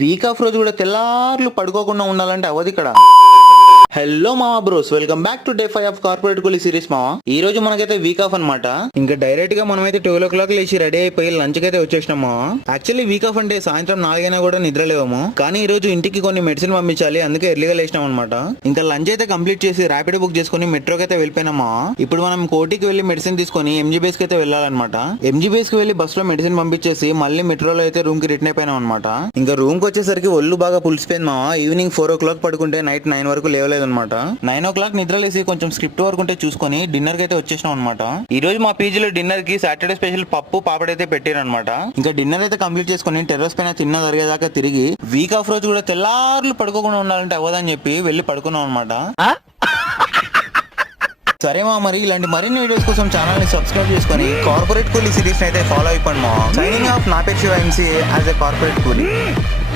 Week off రోజు కూడా తెల్లార్లు పడుకోకుండా ఉండాలంటే అవదు ఇక్కడ. హలో మావా bros, welcome back to day 5 of corporate కూలీ సిరీస్ మావా. ఈ రోజు మనకైతే వీక్ ఆఫ్ అనమాట. ఇంకా డైరెక్ట్ గా మనమైతే 12 o'clock లేచి రెడీ అయిపోయి లంచ్ కి అయితే వచ్చేసినాం మావా. యాక్చువల్లీ వీక్ ఆఫ్ అంటే సాయంత్రం 4 అయినా కూడా నిద్రలేము, కానీ ఈ రోజు ఇంటికి కొన్ని మెడిసిన్ పంపించాలి, అందుకే ఎర్లీగా లేచినాం అనమాట. ఇంకా లంచ్ అయితే కంప్లీట్ చేసి ర్యాపిడ్ బుక్ చేసుకుని మెట్రోకి అయితే వెళ్ళిపోయినాం మావా. ఇప్పుడు మనం కోటికి వెళ్ళి మెడిసిన్ తీసుకొని ఎంజీ బేస్ కి అయితే వెళ్ళాలన్నమాట. ఎంజీ బేస్ కి వెళ్ళి బస్ లో మెడిసిన్ పంపించేసి మళ్ళీ మెట్రోలో అయితే రూమ్ కి రిటర్న్ అయిపోయినాం అనమాట. ఇంకా రూమ్ కి వచ్చేసరికి ఒళ్ళు బాగా పులిసిపోయింది మావా. ఈవినింగ్ 4 o'clock పడుకుంటే నైట్ 9 వరకు లేవలేదు అనమాట. 9 o'clock నిద్రలేసి కొంచెం స్క్రిప్ట్ వర్క్ ఉంటే చూసుకొని డిన్నర్ కి అయితే వచ్చేసినాం అనమాట. ఈ రోజు మా పీజీలో డిన్నర్ కి సాటర్డే స్పెషల్ పప్పు పాపడైతే పెట్టారనమాట. ఇంకా డిన్నర్ అయితే కంప్లీట్ చేసుకుని టెర్రస్ పైన తిన్న జరిగేదాకా తిరిగి వీక్ ఆఫ్ రోజు కూడా తెల్లార్లు పడుకోకుండా ఉండాలంటే అవ్వదని చెప్పి వెళ్ళి పడుకున్నాం అనమాట. సరే మా, మరి ఇలాంటి మరిన్ని వీడియోస్ కోసం ఛానల్ ని సబ్స్క్రైబ్ చేసుకొని కార్పొరేట్ కూలీ సిరీస్ అయితే ఫాలో అయిపోండి మా. సైనింగ్ ఆఫ్, నా పేరు Shiva, MCA as a corporate కూలీ.